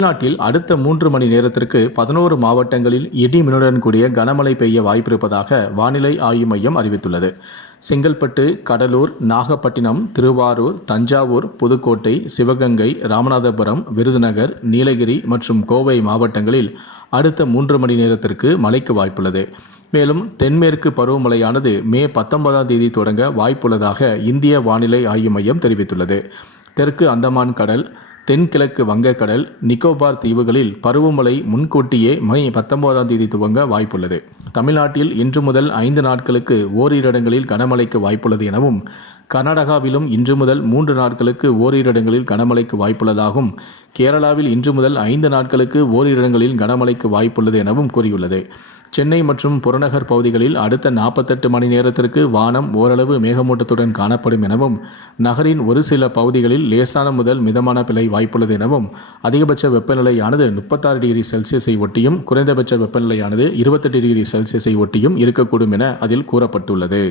தமிழ்நாட்டில் அடுத்த மூன்று மணி நேரத்திற்கு பதினோரு மாவட்டங்களில் இடி மின்னுடன் கூடிய கனமழை பெய்ய வாய்ப்பிருப்பதாக வானிலை ஆய்வு மையம் அறிவித்துள்ளது. செங்கல்பட்டு கடலூர் நாகப்பட்டினம் திருவாரூர் தஞ்சாவூர் புதுக்கோட்டை சிவகங்கை ராமநாதபுரம் விருதுநகர் நீலகிரி மற்றும் கோவை மாவட்டங்களில் அடுத்த மூன்று மணி நேரத்திற்கு மழைக்கு வாய்ப்புள்ளது. மேலும் தென்மேற்கு பருவமழையானது மே பத்தொன்பதாம் தேதி தொடங்க வாய்ப்புள்ளதாக இந்திய வானிலை ஆய்வு மையம் தெரிவித்துள்ளது. தெற்கு அந்தமான் கடல் தென்கிழக்கு வங்கக்கடல் நிக்கோபார் தீவுகளில் பருவமழை முன்கூட்டியே மே பத்தொன்பதாம் தேதி துவங்க வாய்ப்புள்ளது. தமிழ்நாட்டில் இன்று முதல் ஐந்து நாட்களுக்கு ஓரிரு இடங்களில் கனமழைக்கு வாய்ப்புள்ளது எனவும் கர்நாடகாவிலும் இன்று முதல் மூன்று நாட்களுக்கு ஓரிரு இடங்களில் கனமழைக்கு வாய்ப்புள்ளதாகவும் கேரளாவில் இன்று முதல் ஐந்து நாட்களுக்கு ஓரிரு இடங்களில் கனமழைக்கு வாய்ப்புள்ளது எனவும் கூறியுள்ளது. சென்னை மற்றும் புறநகர் பகுதிகளில் அடுத்த நாற்பத்தெட்டு மணி நேரத்திற்கு வானம் ஓரளவு மேகமூட்டத்துடன் காணப்படும் எனவும் நகரின் ஒரு சில பகுதிகளில் லேசான முதல் மிதமான பிழை வாய்ப்புள்ளது எனவும் அதிகபட்ச வெப்பநிலையானது முப்பத்தாறு டிகிரி செல்சியஸை ஒட்டியும் குறைந்தபட்ச வெப்பநிலையானது இருபத்தெட்டு டிகிரி செல்சியஸை ஒட்டியும் இருக்கக்கூடும் என அதில் கூறப்பட்டுள்ளது.